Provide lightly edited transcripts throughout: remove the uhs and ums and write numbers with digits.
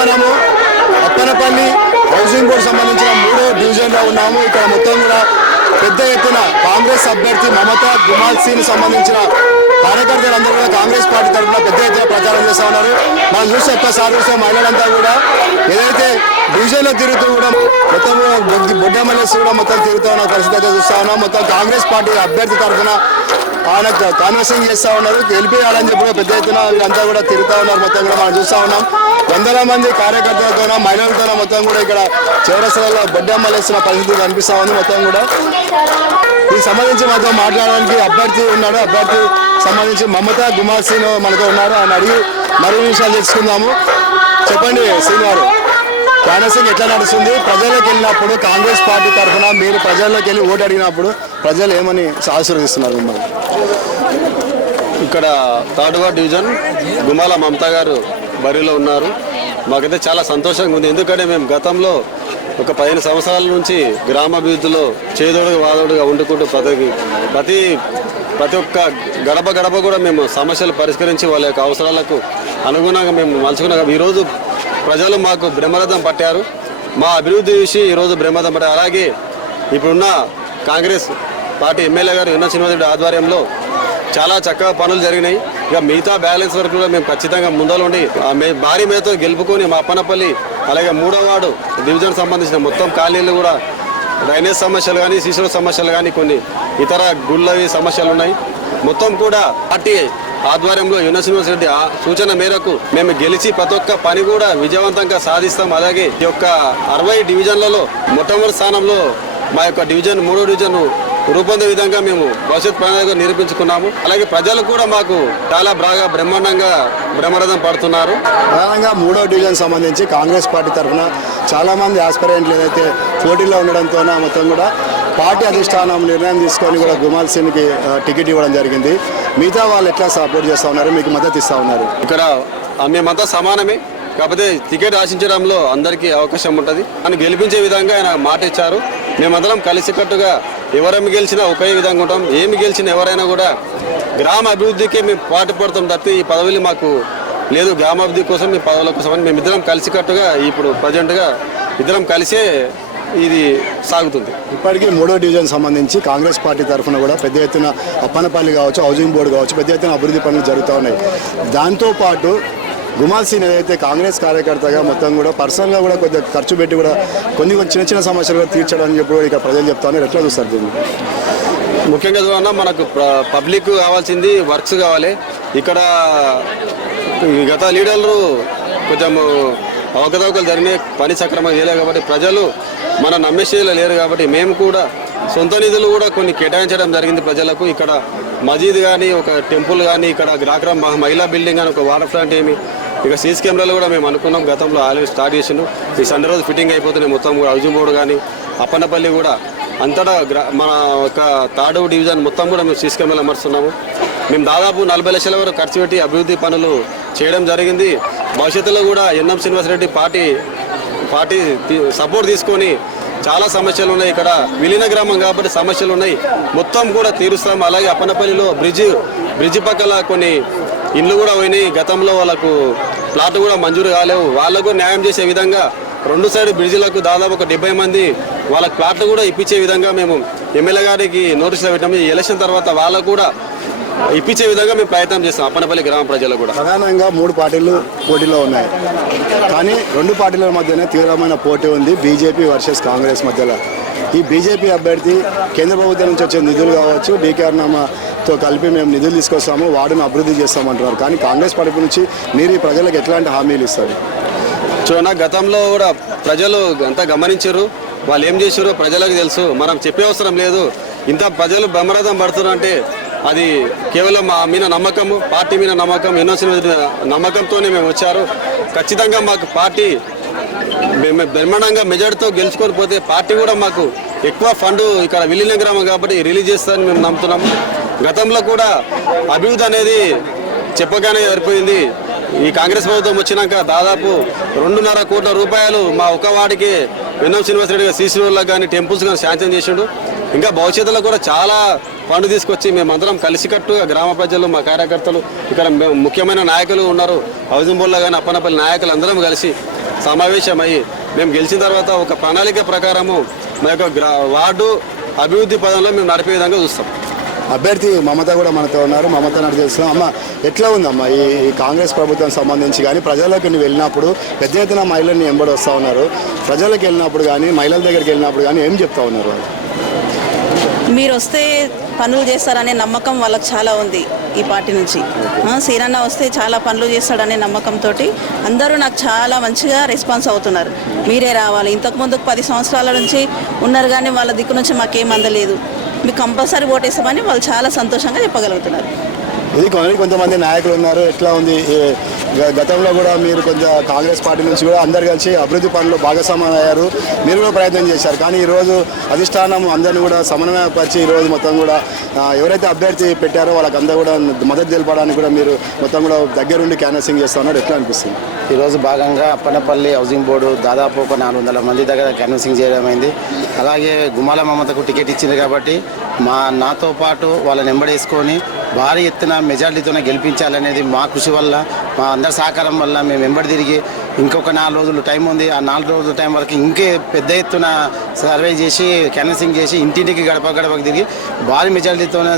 మనము Appanapalli housing board సంబంధించిన 3వ డివిజన్లో ఉన్నాము. ఇక్కడ మొత్తం కూడా పెద్ద ఎత్తున కాంగ్రెస్ అభ్యర్థి మమతా గుమాల్సీని సంబంధించిన కార్యకర్తలందరూ కూడా కాంగ్రెస్ పార్టీ తరఫున పెద్ద ఎత్తున ప్రచారం చేస్తూ ఉన్నారు. మనం చూస్తే ఒక్కసారి చూస్తే మహిళలంతా కూడా ఏదైతే డివిజన్లో తిరుగుతూ కూడా మొత్తం బొడ్డమల్లేసి కూడా మొత్తం తిరుగుతూ ఉన్న పరిస్థితి అయితే చూస్తూ ఉన్నాం. మొత్తం కాంగ్రెస్ పార్టీ అభ్యర్థి తరఫున ఆయన కాన్వర్సింగ్ చేస్తూ ఉన్నారు. గెలిపేయాలని చెప్పి కూడా పెద్ద ఎత్తున వీళ్ళంతా కూడా తిరుగుతూ ఉన్నారు. మొత్తం కూడా మనం చూస్తూ ఉన్నాం. వందల మంది కార్యకర్తలతో మహిళలతో మొత్తం కూడా ఇక్కడ చౌరస్తాలో బొడ్డమ్మలేస్తున్న పరిస్థితి కనిపిస్తూ ఉంది. మొత్తం కూడా దీనికి సంబంధించి మాతో మాట్లాడడానికి అభ్యర్థి ఉన్నాడు. అభ్యర్థి సంబంధించి మమతా గుమాల్సీను మనతో ఉన్నారు. ఆయన అడిగి మరిన్ని విషయాలు తెలుసుకుందాము. చెప్పండి శ్రీను గారు, కాన్వర్సింగ్ ఎట్లా నడుస్తుంది? ప్రజలకు వెళ్ళినప్పుడు కాంగ్రెస్ పార్టీ తరఫున మీరు ప్రజల్లోకి వెళ్ళి ఓటు అడిగినప్పుడు ప్రజలు ఏమని ఆశీర్వదిస్తున్నారు మిమ్మల్ని? ఇక్కడ 3వ డివిజన్ గుమాల మమతా గారు బరిలో ఉన్నారు. మాకైతే చాలా సంతోషంగా ఉంది. ఎందుకంటే మేము గతంలో ఒక 15 సంవత్సరాల నుంచి గ్రామాభివృద్ధిలో చేదోడుగా వాదోడుగా వండుకుంటూ ప్రతి ఒక్క గడప కూడా మేము సమస్యలు పరిష్కరించి వాళ్ళ యొక్క అవసరాలకు అనుగుణంగా మేము మలుచుకున్నాం. ఈరోజు ప్రజలు మాకు బ్రహ్మరథం పట్టారు. మా అభివృద్ధి చూసి ఈరోజు బ్రహ్మరథం పట్టారు. అలాగే ఇప్పుడున్న కాంగ్రెస్ పార్టీ ఎమ్మెల్యే గారు యున్న శ్రీనివాసరెడ్డి ఆధ్వర్యంలో చాలా చక్కగా పనులు జరిగినాయి. ఇక మిగతా బ్యాలెన్స్ వరకు కూడా మేము ఖచ్చితంగా ముందర ఉండి భారీ మేతో గెలుపుకొని మా అప్పనపల్లి అలాగే 3వ వార్డు డివిజన్ సంబంధించిన మొత్తం కాలనీలు కూడా డ్రైనేజ్ సమస్యలు కానీ శిశువుల సమస్యలు కానీ కొన్ని ఇతర గుళ్ళవి సమస్యలు ఉన్నాయి. మొత్తం కూడా పార్టీ ఆధ్వర్యంలో యున్న శ్రీనివాసరెడ్డి సూచన మేరకు మేము గెలిచి ప్రతి ఒక్క పని కూడా విజయవంతంగా సాధిస్తాం. అలాగే ఈ యొక్క 60 డివిజన్లలో మొట్టమొదటి స్థానంలో మా యొక్క డివిజన్ 3వ డివిజన్ రూపొందే విధంగా మేము భవిష్యత్ ప్రణాళిక నిరూపించుకున్నాము. అలాగే ప్రజలు కూడా మాకు చాలా బాగా బ్రహ్మరథం పడుతున్నారు. ప్రధానంగా 3వ డివిజన్ సంబంధించి కాంగ్రెస్ పార్టీ తరఫున చాలా మంది ఆస్పిరెంట్లు ఏదైతే పోటీలో ఉండడంతో మొత్తం కూడా పార్టీ అధిష్టానం నిర్ణయం తీసుకొని కూడా గుమాల్సీన్కి టికెట్ ఇవ్వడం జరిగింది. మిగతా వాళ్ళు ఎట్లా సపోర్ట్ చేస్తూ ఉన్నారు, మీకు మద్దతు ఇస్తూ ఉన్నారు? ఇక్కడ మేమంతా సమానమే, కాకపోతే టికెట్ ఆశించడంలో అందరికీ అవకాశం ఉంటుంది అని గెలిపించే విధంగా ఆయన మాట ఇచ్చారు. మేమందరం కలిసికట్టుగా ఎవరేమి గెలిచినా ఒకే విధంగా ఉంటాం. ఏమి గెలిచినా ఎవరైనా కూడా గ్రామ అభివృద్ధికే మేము పాటుపడతాం తప్పి ఈ పదవులు మాకు లేదు. గ్రామాభివృద్ధి కోసం మీ పదవుల కోసం అని మేమిద్దరం కలిసికట్టుగా ఇప్పుడు ప్రజెంట్గా ఇద్దరం కలిసే ఇది సాగుతుంది. ఇప్పటికీ 3వ డివిజన్ సంబంధించి కాంగ్రెస్ పార్టీ తరఫున కూడా పెద్ద ఎత్తున అప్పనపల్లి కావచ్చు, హౌసింగ్ బోర్డు కావచ్చు, పెద్ద ఎత్తున అభివృద్ధి పనులు జరుగుతూ ఉన్నాయి. దాంతోపాటు గుమాల్సీన్ ఏదైతే కాంగ్రెస్ కార్యకర్తగా మొత్తం కూడా పర్సనల్గా కూడా కొద్దిగా ఖర్చు పెట్టి కూడా కొన్ని చిన్న సమస్యలు కూడా తీర్చడానికి చెప్పి కూడా ఇక్కడ ప్రజలు చెప్తా ఉన్నారు. ఎట్లా చూస్తారు దీన్ని? ముఖ్యంగా చూడన్నా మనకు పబ్లిక్ కావాల్సింది వర్క్స్ కావాలి. ఇక్కడ గత లీడర్లు కొంచెం అవకతవకలు జరిగిన పని సక్రమంగా చేయలేదు కాబట్టి ప్రజలు మన నమ్మేసేలా లేరు. కాబట్టి మేము కూడా సొంత నిధులు కూడా కొన్ని కేటాయించడం జరిగింది ప్రజలకు. ఇక్కడ మసీద్ కానీ ఒక టెంపుల్ కానీ ఇక్కడ గ్రాగ్రామ్ మహిళా బిల్డింగ్ కానీ ఒక వాటర్ ప్లాంట్ ఏమి ఇక సీసీ కెమెరాలు కూడా మేము అనుకున్నాం. గతంలో ఆల్రెడీ స్టార్ట్ చేసిండు. ఈ సండే రోజు ఫిట్టింగ్ అయిపోతున్నాయి. మొత్తం కూడా హౌసింగ్ బోర్డు కానీ అప్పన్నపల్లి కూడా అంతటా మన ఒక 3వ డివిజన్ మొత్తం కూడా మేము సీసీ కెమెరాలు అమర్చున్నాము. మేము దాదాపు 40 లక్షల వరకు ఖర్చు పెట్టి అభివృద్ధి పనులు చేయడం జరిగింది. భవిష్యత్తులో కూడా ఎన్ఎం శ్రీనివాసరెడ్డి పార్టీ సపోర్ట్ తీసుకొని చాలా సమస్యలు ఉన్నాయి. ఇక్కడ విలీన గ్రామం కాబట్టి సమస్యలు ఉన్నాయి, మొత్తం కూడా తీరుస్తాం. అలాగే అప్పనపల్లిలో బ్రిడ్జి పక్కల కొన్ని ఇండ్లు కూడా పోయినాయి. గతంలో వాళ్ళకు ప్లాట్ కూడా మంజూరు కాలేవు. వాళ్ళకు న్యాయం చేసే విధంగా 2 సైడ్ బ్రిడ్జిలకు దాదాపు ఒక 70 మంది వాళ్ళకి ప్లాట్లు కూడా ఇప్పించే విధంగా మేము ఎమ్మెల్యే గారికి నోటీసులు పెట్టాము. ఈ ఎలక్షన్ తర్వాత వాళ్ళకు కూడా ఇప్పించే విధంగా మేము ప్రయత్నం చేస్తాం. అప్పనపల్లి గ్రామ ప్రజలు కూడా ప్రధానంగా 3 పార్టీలు పోటీలో ఉన్నాయి, కానీ 2 పార్టీల మధ్యనే తీవ్రమైన పోటీ ఉంది బీజేపీ వర్సెస్ కాంగ్రెస్ మధ్యలో. ఈ బీజేపీ అభ్యర్థి కేంద్ర ప్రభుత్వం నుంచి వచ్చే నిధులు కావచ్చు, డీకేఆర్నామాతో కలిపి మేము నిధులు తీసుకొస్తాము, వార్డును అభివృద్ధి చేస్తామంటున్నారు. కానీ కాంగ్రెస్ పార్టీ నుంచి మీరు ఈ ప్రజలకు ఎట్లాంటి హామీలు ఇస్తారు? చూడన్నా, గతంలో కూడా ప్రజలు అంతా గమనించారు. వాళ్ళు ఏం చేశారో ప్రజలకు తెలుసు. మనం చెప్పే అవసరం లేదు. ఇంత ప్రజలు బ్రహ్మరథం పడుతున్నారంటే అది కేవలం మా మీద నమ్మకము, పార్టీ మీద నమ్మకం, యూనివర్సిటీ నమ్మకంతోనే మేము వచ్చారు. ఖచ్చితంగా మాకు పార్టీ బ్రహ్మాండంగా మెజార్టీతో గెలుచుకొని పోతే పార్టీ కూడా మాకు ఎక్కువ ఫండ్ ఇక్కడ విలీన గ్రామం కాబట్టి రిలీజ్ చేస్తారని మేము నమ్ముతున్నాము. గతంలో కూడా అభివృద్ధి అనేది చెప్పగానే సరిపోయింది. ఈ కాంగ్రెస్ ప్రభుత్వం వచ్చినాక దాదాపు 2.5 కోట్ల రూపాయలు మా ఒక వాడికి ఎన్ఎం శ్రీనివాసరెడ్డి గారు సీసీ రోడ్లకు కానీ టెంపుల్స్ కానీ శాంక్షన్ చేసిండు. ఇంకా భవిష్యత్తులో కూడా చాలా ఫండ్ తీసుకొచ్చి మేమందరం కలిసికట్టుగా గ్రామ ప్రజలు, మా కార్యకర్తలు, ఇక్కడ ముఖ్యమైన నాయకులు ఉన్నారు, హౌసింగ్ బోర్డులో కానీ అప్పనపల్లి నాయకులు అందరం కలిసి సమావేశమయ్యి మేము గెలిచిన తర్వాత ఒక ప్రణాళిక ప్రకారము మా యొక్క వార్డు అభివృద్ధి పదంలో మేము నడిపే విధంగా చూస్తాం. అభ్యర్థి మమత కూడా మనతో ఉన్నారు. మమత నాకు తెలుస్తున్నాం. అమ్మ, ఎట్లా ఉందమ్మా ఈ కాంగ్రెస్ ప్రభుత్వం సంబంధించి కానీ ప్రజలకు నువ్వు వెళ్ళినప్పుడు పెద్ద ఎత్తున మహిళల్ని ఎంబడి వస్తూ ఉన్నారు. ప్రజలకు వెళ్ళినప్పుడు కానీ మహిళల దగ్గరికి వెళ్ళినప్పుడు కానీ ఏం చెప్తా ఉన్నారు వాళ్ళు? మీరు వస్తే పనులు చేస్తారనే నమ్మకం వాళ్ళకి చాలా ఉంది ఈ పార్టీ నుంచి. సీనన్న వస్తే చాలా పనులు చేస్తాడనే నమ్మకంతో అందరూ నాకు చాలా మంచిగా రెస్పాన్స్ అవుతున్నారు. మీరే రావాలి, ఇంతకుముందు 10 సంవత్సరాల నుంచి ఉన్నారు కానీ వాళ్ళ దిక్కు నుంచి మాకేం అందలేదు, మీకు కంపల్సరీ ఓటేస్తామని వాళ్ళు చాలా సంతోషంగా చెప్పగలుగుతున్నారు. ఇది కొంతమంది నాయకులు ఉన్నారు. ఎట్లా ఉంది గతంలో కూడా మీరు కొంచెం కాంగ్రెస్ పార్టీ నుంచి కూడా అందరు కలిసి అభివృద్ధి పనులు భాగస్వామ్యం అయ్యారు, మీరు కూడా ప్రయత్నం చేశారు. కానీ ఈరోజు అధిష్టానం అందరినీ కూడా సమన్వయపరిచి ఈరోజు మొత్తం కూడా ఎవరైతే అభ్యర్థి పెట్టారో వాళ్ళకందరూ కూడా మద్దతు తెలపడానికి కూడా మీరు మొత్తం కూడా దగ్గరుండి క్యాన్వాసింగ్ చేస్తూ ఉన్నారు. ఎట్లా అనిపిస్తుంది? ఈరోజు భాగంగా అప్పనపల్లి హౌసింగ్ బోర్డు దాదాపు ఒక 400 మంది దగ్గర క్యాన్వాసింగ్ చేయడం అయింది. అలాగే గుమాల మమతకు టికెట్ ఇచ్చింది కాబట్టి నాతో పాటు వాళ్ళని వెంబడేసుకొని భారీ ఎత్తున మెజార్టీతోనే గెలిపించాలనేది మా కృషి వల్ల, మా అందరి సహకారం వల్ల మేము వెంబడి తిరిగి ఇంకొక 4 రోజులు టైం ఉంది. ఆ 4 రోజుల టైం వరకు ఇంకే పెద్ద ఎత్తున సర్వే చేసి క్యాన్వాసింగ్ చేసి ఇంటింటికి గడప గడపకు తిరిగి భారీ మెజార్టీతోనే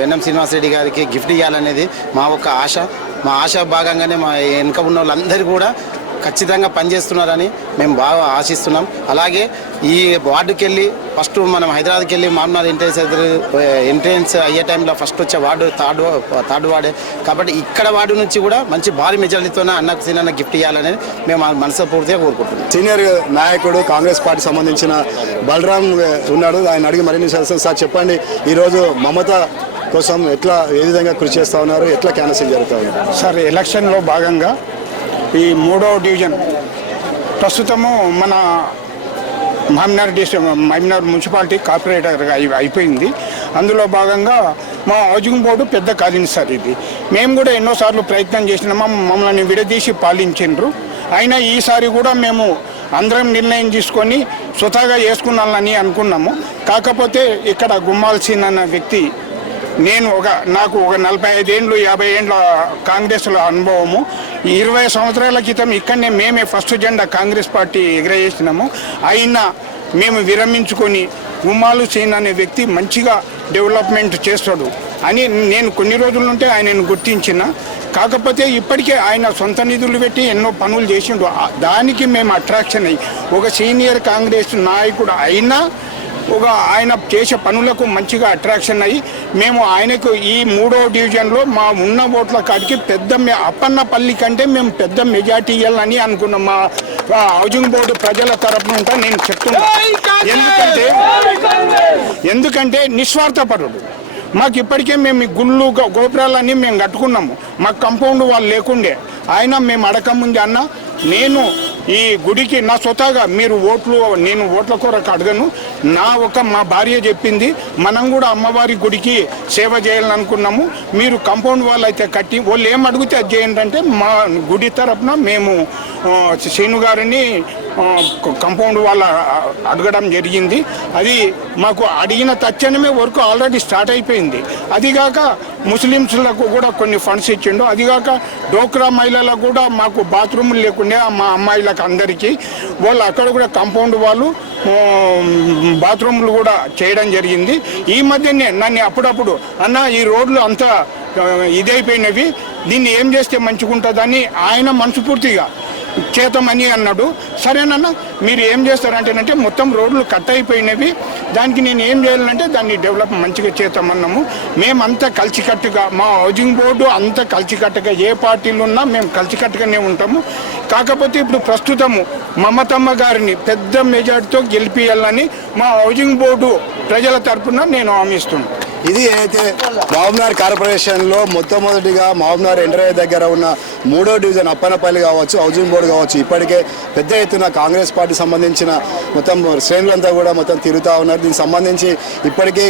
వెన్నం శ్రీనివాసరెడ్డి గారికి గిఫ్ట్ ఇవ్వాలనేది మా ఒక ఆశ. మా ఆశ భాగంగానే మా వెనుక ఉన్న వాళ్ళందరూ కూడా ఖచ్చితంగా పనిచేస్తున్నారని మేము బాగా ఆశిస్తున్నాం. అలాగే ఈ వార్డుకి వెళ్ళి ఫస్ట్ మనం హైదరాబాద్కి వెళ్ళి మామూలు ఎంట్రెన్స్ అయ్యే టైంలో ఫస్ట్ వచ్చే వార్డు థర్డ్ వార్డే కాబట్టి ఇక్కడ వార్డు నుంచి కూడా మంచి భారీ మెజారిటీతోనే అన్నకు సీనన్న గిఫ్ట్ ఇవ్వాలని మేము మనస్ఫూర్తిగా కోరుకుంటున్నాం. సీనియర్ నాయకుడు కాంగ్రెస్ పార్టీ సంబంధించిన బలరాం ఉన్నాడు, ఆయన అడిగి మరిన్ని విషయాలు. సార్ చెప్పండి, ఈరోజు మమత కోసం ఏ విధంగా కృషి చేస్తూ ఉన్నారు, ఎట్లా క్యాన్వాసింగ్ జరుగుతూ ఉన్నారు? సార్, ఎలక్షన్లో భాగంగా ఈ 3వ డివిజన్ ప్రస్తుతము మన మహబూబ్నగర్ మున్సిపాలిటీ కార్పొరేటర్గా అయిపోయింది. అందులో భాగంగా మా హౌసింగ్ బోర్డు పెద్ద కాదని సార్ ఇది. మేము కూడా ఎన్నోసార్లు ప్రయత్నం చేసినాము, మమ్మల్ని విడదీసి పాలించిండ్రు. అయినా ఈసారి కూడా మేము అందరం నిర్ణయం తీసుకొని స్వతహాగా చేసుకున్నాలని అనుకున్నాము. కాకపోతే ఇక్కడ గుమ్మాల్సిన అన్న వ్యక్తి, నాకు ఒక 45 ఏళ్ళు 50 ఏళ్ళ కాంగ్రెస్లో అనుభవము. 20 సంవత్సరాల క్రితం ఇక్కడనే మేమే ఫస్ట్ జెండా కాంగ్రెస్ పార్టీ ఎగరేసినాము. అయినా మేము విరమించుకొని గుమ్మాలు సీన్ అనే వ్యక్తి మంచిగా డెవలప్మెంట్ చేస్తాడు అని నేను కొన్ని రోజుల నుండి ఆయనను గుర్తించిన. కాకపోతే ఇప్పటికే ఆయన సొంత నిధులు పెట్టి ఎన్నో పనులు చేసిండు. దానికి మేము అట్రాక్షన్ అయ్యి ఒక సీనియర్ కాంగ్రెస్ నాయకుడు అయినా ఆయన చేసే పనులకు మంచిగా అట్రాక్షన్ అయ్యి మేము ఆయనకు ఈ 3వ డివిజన్లో మా ఉన్న ఓట్ల కాడికి అప్పన్నపల్లి కంటే మేము పెద్ద మెజార్టీ ఇవ్వాలని అనుకున్నాం. మా హౌసింగ్ బోర్డు ప్రజల తరఫున ఉంటా నేను చెప్తున్నా. ఎందుకంటే నిస్వార్థపరుడు. మాకు ఇప్పటికే మేము ఈ గుళ్ళు గోపురాలన్నీ మేము కట్టుకున్నాము. మాకు కంపౌండ్ వాళ్ళు లేకుండే. అయినా మేము అడగముందే అన్న, నేను ఈ గుడికి నా స్వతహాగా నేను ఓట్ల కొరకు అడగను. మా భార్య చెప్పింది, మనం కూడా అమ్మవారి గుడికి సేవ చేయాలనుకున్నాము. మీరు కంపౌండ్ వాళ్ళు అయితే కట్టి వాళ్ళు ఏం అడిగితే అది చేయండి అంటే మా గుడి తరఫున మేము శ్రీను గారిని కంపౌండ్ వాళ్ళ అడగడం జరిగింది. అది మాకు అడిగిన తక్షణమే వర్క్ ఆల్రెడీ స్టార్ట్ అయిపోయింది. అదిగాక ముస్లిమ్స్లకు కూడా కొన్ని ఫండ్స్ ఇచ్చిండు. అదిగాక డోక్రా మహిళలకు కూడా మాకు బాత్రూములు లేకుండా మా అమ్మాయిలకు అందరికీ వాళ్ళు అక్కడ కూడా కాంపౌండ్ వాళ్ళు బాత్రూములు కూడా చేయడం జరిగింది. ఈ మధ్యనే నన్ను అప్పుడప్పుడు అన్న ఈ రోడ్లు అంతా ఇదైపోయినవి, దీన్ని ఏం చేస్తే మంచిగుంటుందని ఆయన మనస్ఫూర్తిగా చేతమని అన్నాడు. సరేనన్నా, మీరు ఏం చేస్తారంటేనంటే మొత్తం రోడ్లు కట్ అయిపోయినవి, దానికి నేను ఏం చేయాలంటే దాన్ని డెవలప్ మంచిగా చేస్తామన్నాము. మేమంతా కలిసికట్టుగా, మా హౌసింగ్ బోర్డు అంతా కలిసికట్టుగా, ఏ పార్టీలు ఉన్నా మేము కలిసికట్టుగానే ఉంటాము. కాకపోతే ఇప్పుడు ప్రస్తుతము మమతమ్మ గారిని పెద్ద మెజార్టీతో గెలిపియాలని మా హౌసింగ్ బోర్డు ప్రజల తరఫున నేను హామీస్తున్నాను. ఇది అయితే మహబూబ్నగర్ కార్పొరేషన్లో మొట్టమొదటిగా మహబూబ్నగర్ ఎండ్రయ్య దగ్గర ఉన్న 3వ డివిజన్ అప్పనపల్లి కావచ్చు, హౌసింగ్ బోర్డు కావచ్చు, ఇప్పటికే పెద్ద ఎత్తున కాంగ్రెస్ పార్టీ సంబంధించిన మొత్తం శ్రేణులంతా కూడా మొత్తం తిరుగుతూ ఉన్నారు. దీనికి సంబంధించి ఇప్పటికీ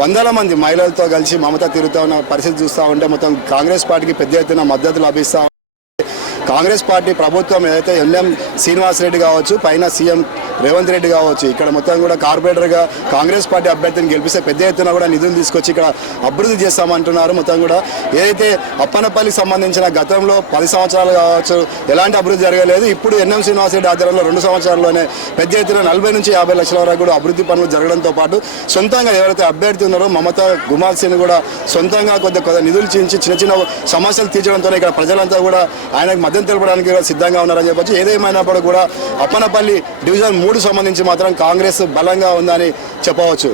100ల మంది మహిళలతో కలిసి మమత తిరుగుతూ ఉన్న పరిస్థితి చూస్తూ ఉంటే మొత్తం కాంగ్రెస్ పార్టీకి పెద్ద ఎత్తున మద్దతు లభిస్తూ. కాంగ్రెస్ పార్టీ ప్రభుత్వం ఏదైతే ఎన్ఎం శ్రీనివాసరెడ్డి కావచ్చు, పైన సీఎం రేవంత్ రెడ్డి కావచ్చు, ఇక్కడ మొత్తం కూడా కార్పొరేటర్గా కాంగ్రెస్ పార్టీ అభ్యర్థిని గెలిపిస్తే పెద్ద ఎత్తున కూడా నిధులు తీసుకొచ్చి ఇక్కడ అభివృద్ధి చేస్తామంటున్నారు. మొత్తం కూడా ఏదైతే అప్పనపల్లికి సంబంధించిన గతంలో 10 సంవత్సరాలు కావచ్చు ఎలాంటి అభివృద్ధి జరగలేదు. ఇప్పుడు ఎన్ఎం శ్రీనివాసరెడ్డి ఆధ్వర్యంలో 2 సంవత్సరాల్లోనే పెద్ద ఎత్తున 40 నుంచి 50 లక్షల వరకు కూడా అభివృద్ధి పనులు జరగడంతో పాటు సొంతంగా ఎవరైతే అభ్యర్థి ఉన్నారో మమతా గుమాల్ సింగ్ కూడా సొంతంగా కొద్ది నిధులు చించి చిన్న చిన్న సమస్యలు తీర్చడంతో ఇక్కడ ప్రజలంతా కూడా ఆయనకు మద్దతు తెలపడానికి కూడా సిద్ధంగా ఉన్నారని చెప్పొచ్చు. ఏదేమైనప్పుడు కూడా అప్పనపల్లి డివిజన్ 3 సంబంధించి మాత్రం కాంగ్రెస్ బలంగా ఉందని చెప్పవచ్చు.